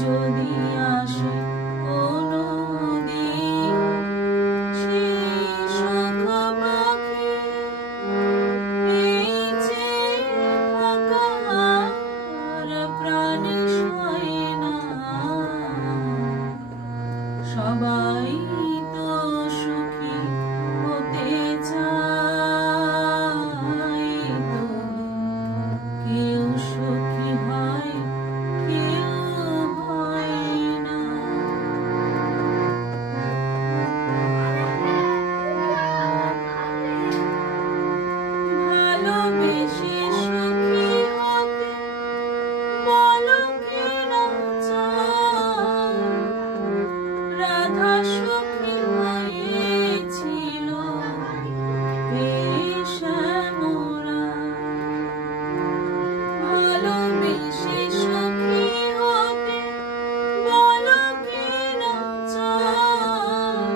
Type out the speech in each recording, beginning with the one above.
যদি আসে কোনো দিন সেই সুখ পাখি এই যে থাকার প্রাণে সয় না। সবাই তো সুখী হতে চায়, তো কেউ সুখী হয় কেউ হয় না। ভালোবেসে সুখী হতে বলো কি না চাও? রাধা সুখী হয়েছিল এই শ্যামরা। ভালোবেসে সুখী হতে বলো কি না চাও?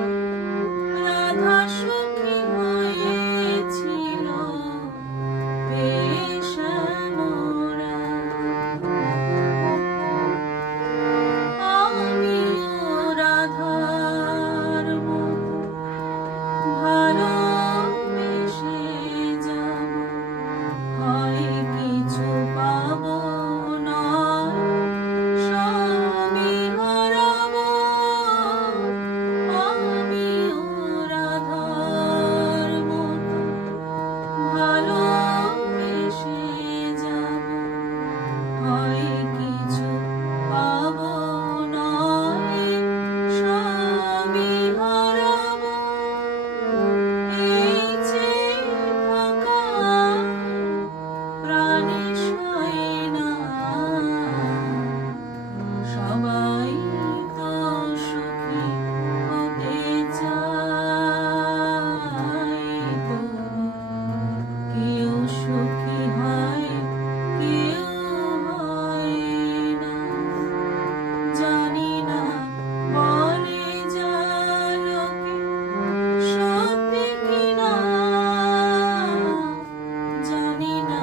রাধা সুখী হয়েছিল এই শ্যামরা। আমিও রাধার মতো ভালোবেসে যাব, হয় কিছু পাবো নয় সবই হারাবো। আমিও রাধার মতো ভালোবেসে যাব, হয় কিছু পাবো নয় সবই হারাবো। এই যে থাকার প্রাণে সয় না। সবাই তো সুখী হতে চায়, তো কেউ সুখী হয় কেউ হয় না। জানি না বলে যা লোকে সত্যি কিনা, জানি না